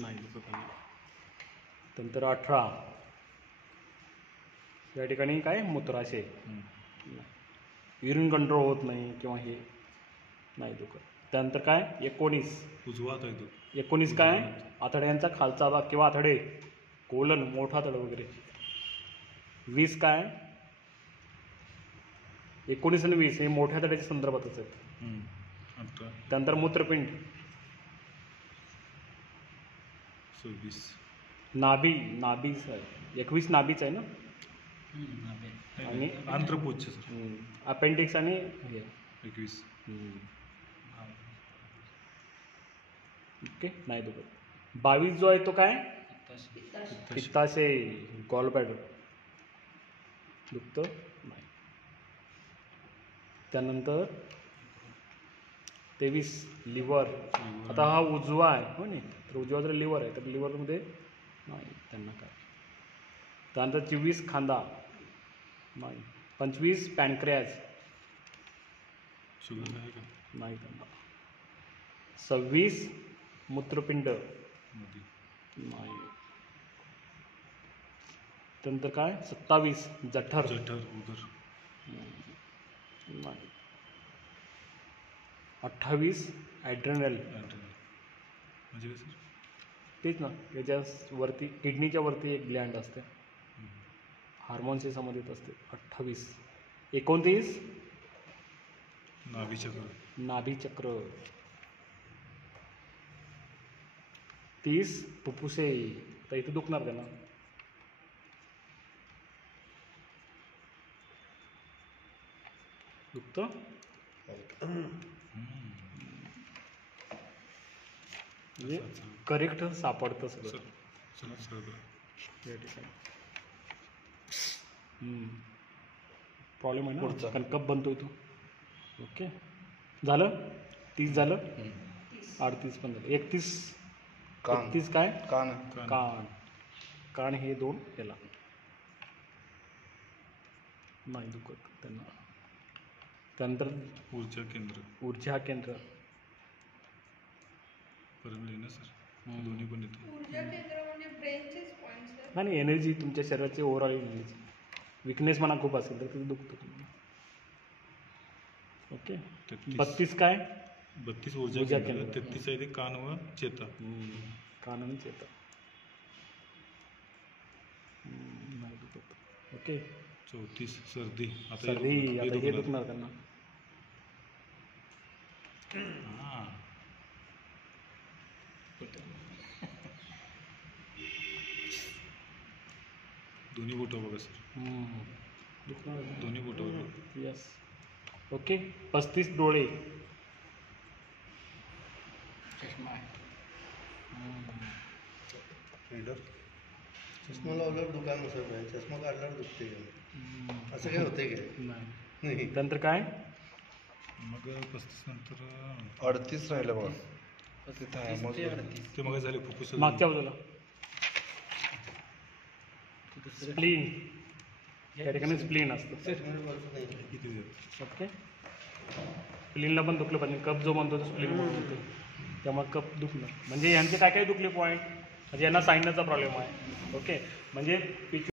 नाही दुखत नाही. नंतर 18 या ठिकाणी काय मूत्राशय, युरिन कंट्रोल होत नाही किंवा हे नाही दुखत. त्यानंतर काय 19 उजवा हात आहे तो. 19 काय आतड्यांचा खालचा भाग किंवा आतडे, कोलन मोठा आतडा वगैरे. 20 काय 19 आणि 20 हे मोठ्या आतड्याच्या संदर्भातच आहेत. त्यानंतर मूत्रपिंड. 26 नाभीच आहे. 21 नाभीच आहे ना. आणि आंत्रपोच अपेंडिक्स आणि 21. ओके नाही दुखत. 22 जो आहे तो काय पित्ताशय, गॉल ब्लॅडर दुखतं नाही. त्यानंतर 23 लिव्हर. आता हा उजवा आहे हो नाही, तर उजवा जर लिव्हर आहे तर लिव्हरमध्ये नाही त्यांना काय. त्यानंतर 24 खांदा नाही. 25 पॅनक्रियाज शुगर आहे का नाही त्यांना. 26 मूत्रपिंड नाही. त्यानंतर काय 27 जठर उदर नाही. 28 ॲड्रेनल म्हणजे काय सर? तेच ना, याच्यावरती किडनीच्या वरती एक ग्लँड असते, हार्मोन्सशी संबंधित असते. 28. 29 नाभीचक्र. 30 फुफ्फुसे. तर इथे दुखणार त्यांना. दुखतं म्हणजे करेक्ट सापडतं सगळं या ठिकाणी. प्रॉब्लेम आहे ना, कारण कप बनतोय तो. ओके झालं. 30 झालं. 38 पण झालं. 31 काय कान हे 2 याला नाही दुखत त्यांना. त्यानंतर ऊर्जा केंद्र सर दोन्ही पण येतो. नाही एनर्जी तुमच्या शरीराची ओव्हरऑल एनर्जी. विकनेस म्हणा खूप असेल तर तिथे दुखतं तुम्हाला. ओके 32 काय 32 ऊर्जा केंद्र. 33 आहे ते कान व चेता. कान आणि चेता नाही दुखत. ओके 34 सर्दी. आता हे दुखणार त्यांना. दोन्ही बोटं बघा सर. दुखणार दोन्ही बोटं. यस. ओके 35 डोळे. चष्मा लावल्यावर दुकान नसत नाही, चष्मा काढल्यावर दुखते का? असं काय होते काय? नाही. नंतर काय मग 35 नंतर 38 राहिलं बघा. ते मग झाले फुफ्फुस मागच्या बाजूला. स्प्लीन. या ठिकाणी स्प्लीन असतं. ओके स्प्लीनला पण दुखलं पाहिजे. कप जो म्हणतो तो स्प्लीन म्हणतो, त्यामुळे कप दुखलं. म्हणजे यांचे काय काय दुखले पॉईंट, म्हणजे यांना सायनसचा प्रॉब्लेम आहे. ओके म्हणजे